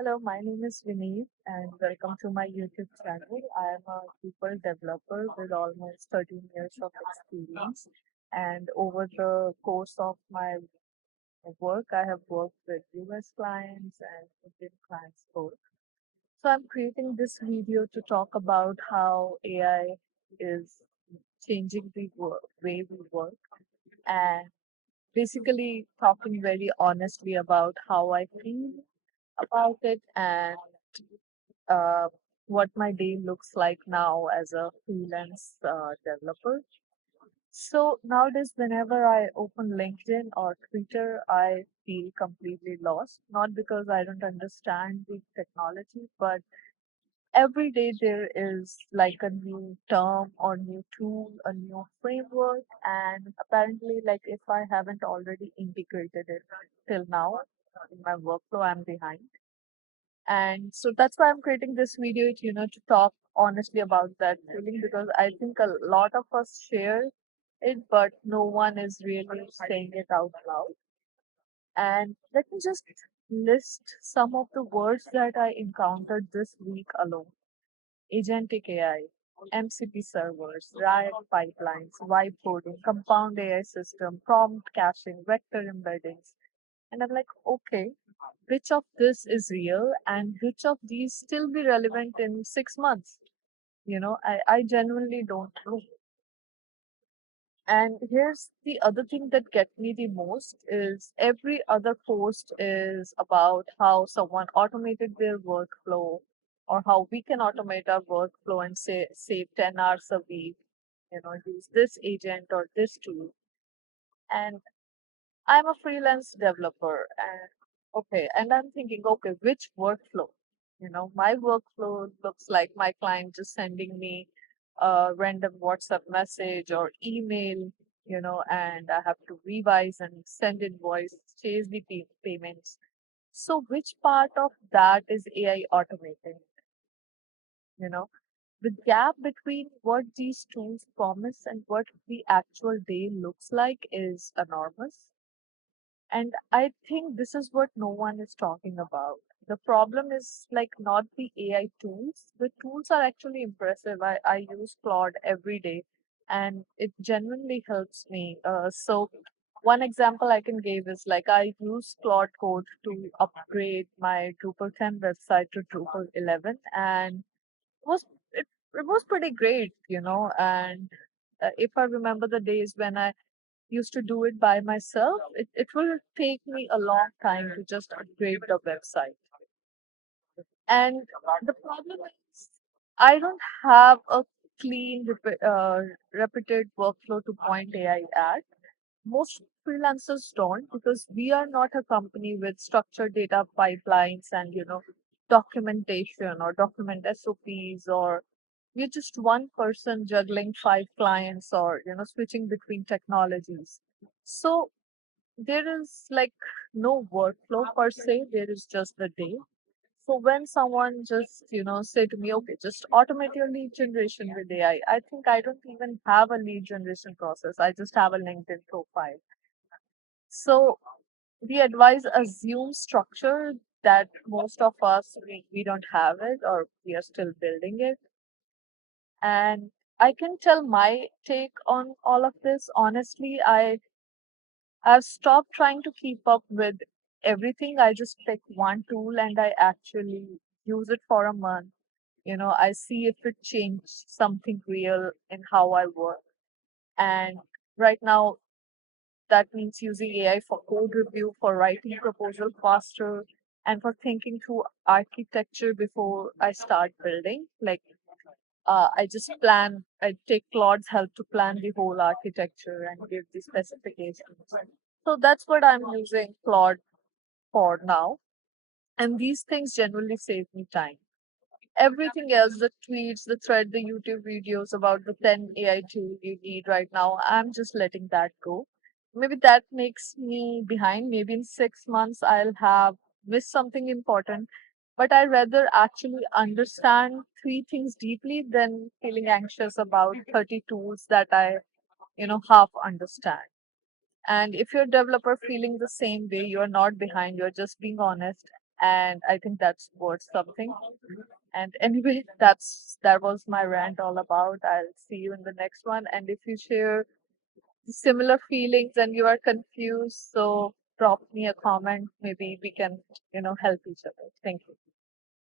Hello, my name is Vineet and welcome to my YouTube channel. I am a Drupal developer with almost 13 years of experience. And over the course of my work, I have worked with US clients and Indian clients both. So I'm creating this video to talk about how AI is changing the way we work and basically talking very honestly about how I feel about it and uh, what my day looks like now as a freelance developer. So nowadays, whenever I open LinkedIn or Twitter, I feel completely lost. Not because I don't understand the technology, but every day there is like a new term or new tool, a new framework, and apparently, like if I haven't already integrated it till now in my workflow, I'm behind. And so that's why I'm creating this video, to talk honestly about that feeling because I think a lot of us share it, but no one is really saying it out loud. And let me just list some of the words that I encountered this week alone. Agentic AI, MCP servers, RAG pipelines, vibe coding, compound AI system, prompt caching, vector embeddings. And I'm like, okay, which of this is real and which of these still be relevant in 6 months? I genuinely don't know. And here's the other thing that get me the most is every other post is about how someone automated their workflow or how we can automate our workflow and save 10 hours a week, use this agent or this tool. And I'm a freelance developer and okay, and I'm thinking, okay, which workflow? My workflow looks like my client just sending me a random WhatsApp message or email, and I have to revise and send invoice, chase the payments. So which part of that is AI automating? You know, the gap between what these tools promise and what the actual day looks like is enormous. And I think this is what no one is talking about. The problem is like not the AI tools. The tools are actually impressive. I use Claude every day and it genuinely helps me. So one example I can give is like I use Claude Code to upgrade my Drupal 10 website to Drupal 11 and was it was pretty great, and if I remember the days when I used to do it by myself, it will take me a long time to just upgrade the website. And the problem is, I don't have a clean, repeated workflow to point AI at. Most freelancers don't because we are not a company with structured data pipelines and, documentation or document SOPs, or we're just one person juggling five clients or, switching between technologies. So there is like no workflow per se, there is just the day. So when someone just, say to me, okay, just automate your lead generation with AI, I think I don't even have a lead generation process. I just have a LinkedIn profile. So the advice assumes structure that most of us we don't have it or we are still building it. And I can tell my take on all of this. Honestly, I've stopped trying to keep up with everything. I just pick one tool and I actually use it for a month. I see if it changed something real in how I work. And right now, that means using AI for code review, for writing proposal faster, and for thinking through architecture before I start building. Like I take Claude's help to plan the whole architecture and give the specifications. So that's what I'm using Claude for now. And these things generally save me time. Everything else, the tweets, the thread, the YouTube videos about the 10 AI tool you need right now, I'm just letting that go. Maybe that makes me behind. Maybe in 6 months I'll have missed something important. But I rather actually understand three things deeply than feeling anxious about 30 tools that I, half understand. And if you're a developer feeling the same way, you're not behind, you're just being honest. And I think that's worth something. And anyway, that was my rant all about. I'll see you in the next one. And if you share similar feelings and you are confused, so drop me a comment. Maybe we can, help each other. Thank you.